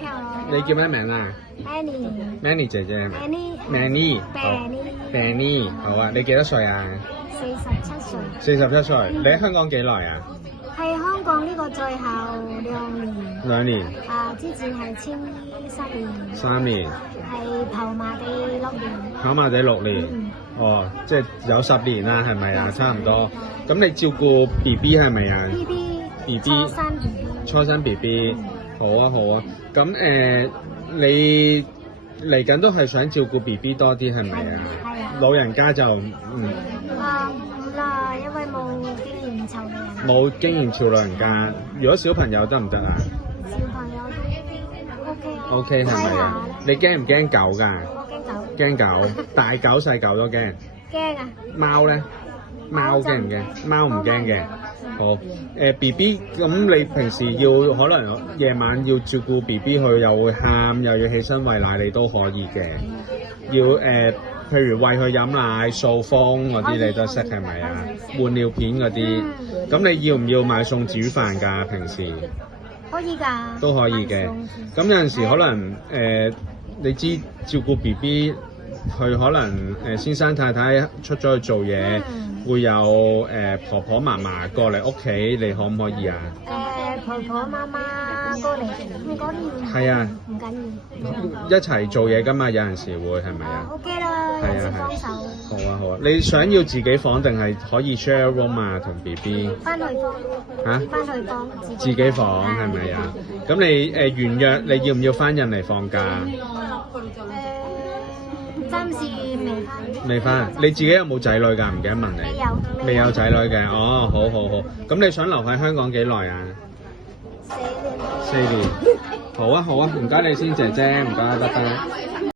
你好。你叫咩名啊 Manny。 ？Manny 姐姐係咪 Manny。 ？Manny 好 Manny 好啊！你幾多歲啊47歲。47歲。你喺香港幾耐啊？係香港呢個最後2年。2年。之前係簽3年。3年。係跑馬地6年。跑馬地6年。哦，即係有10年啦，係咪啊？差唔多。咁你照顧 BB 係咪啊 ？BB 初生 BB。好啊好啊。咁你嚟緊都係想照顧 BB 多啲係咪啊？係啊。老人家就唔啦，因為冇經驗湊嘅人。冇經驗湊老人家。如果小朋友得唔得啊？小朋友都 OK 係咪啊？你驚唔驚狗㗎？我驚狗。驚狗，大狗細狗都驚。驚啊！貓咧？貓驚唔驚？貓唔驚嘅。好，BB 咁你平時要可能夜晚要照顧 BB， 佢又會喊，又要起身餵奶，你都可以嘅。要譬如餵佢飲奶、掃風嗰啲，你都識係咪啊？換尿片嗰啲，咁你要唔要買餸煮飯㗎？平時可以㗎。都可以嘅。咁有陣時可能你知照顧 BB， 佢可能先生太太出咗去做嘢，會有婆婆嫲嫲過嚟屋企，你可唔可以啊？婆婆媽媽過嚟唔緊要。係啊，唔緊要。一齊做嘢㗎嘛，有陣時會係咪啊？OK 啦，有時幫手。好啊好啊，你想要自己房定係可以 share room 啊同 BB？ 翻去房。嚇？翻去房。自己房係咪啊？咁你完約你要唔要翻印尼放假？暫時未翻。未翻，你自己有冇仔女㗎？唔記得問你。未有仔女嘅。哦，好好好。咁你想留喺香港幾耐啊？4 年。4年。好啊好啊，唔該你先姐姐，唔該，拜拜。